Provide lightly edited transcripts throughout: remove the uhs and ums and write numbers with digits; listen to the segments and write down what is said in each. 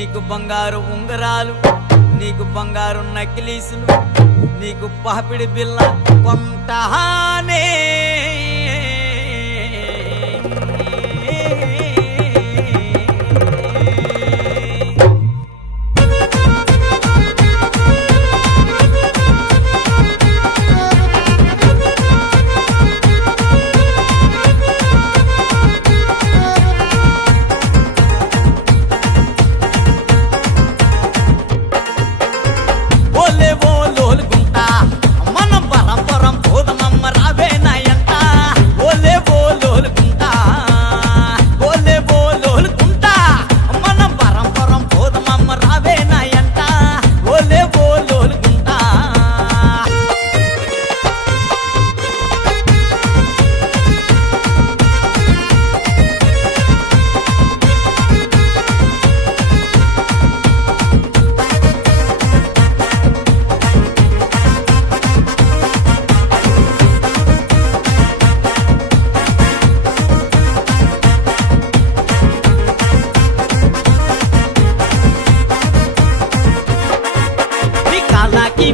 నీకు బంగారు ఉంగరాలు, నీకు బంగారు నక్కిలీసులు, నీకు పాపిడి బిల్ల కొంటానే.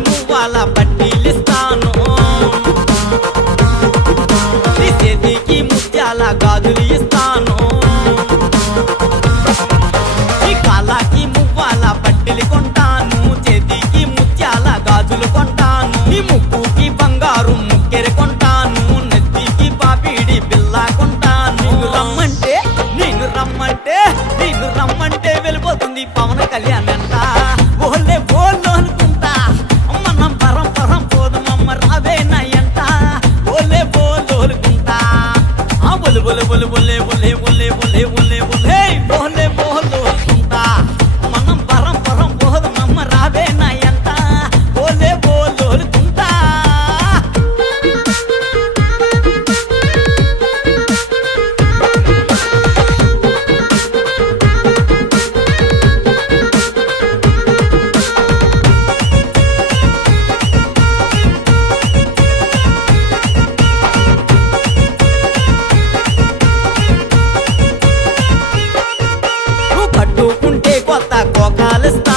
మువ్వాల పట్టీలిస్తాను, నీ చేతికి ముత్యాల గాజులు ఇస్తాను. నీ కాళ్ళకి మువ్వాల పట్టీలు కొంటాను, చేతికి ముత్యాల గాజులు కొంటాను. నీ ముక్కుకి బంగారు ముక్కెర కొంటాను, నెత్తికి పాపిడి బిల్ల కొంటాను. నేను రమ్మంటే వెళ్ళిపోతుంది పవన్ కళ్యాణ్ అంట. ఓలే ఓలో అనుకుంటా మనం పరం పోదమమ్మ రావేనాయంట. ఓలే ఓలోలుకుంటా ఒలే ఒలే ఒలే ఒలే ఒలే ఒలే ఒలే ఒలే ఒలే ఓలే ఓలోలుకుంటా మనం పరం పోదమమ్మ రావేనాయంట. ఓలే ఓలోలుకుంటా కొత్త కోకాలిస్తా,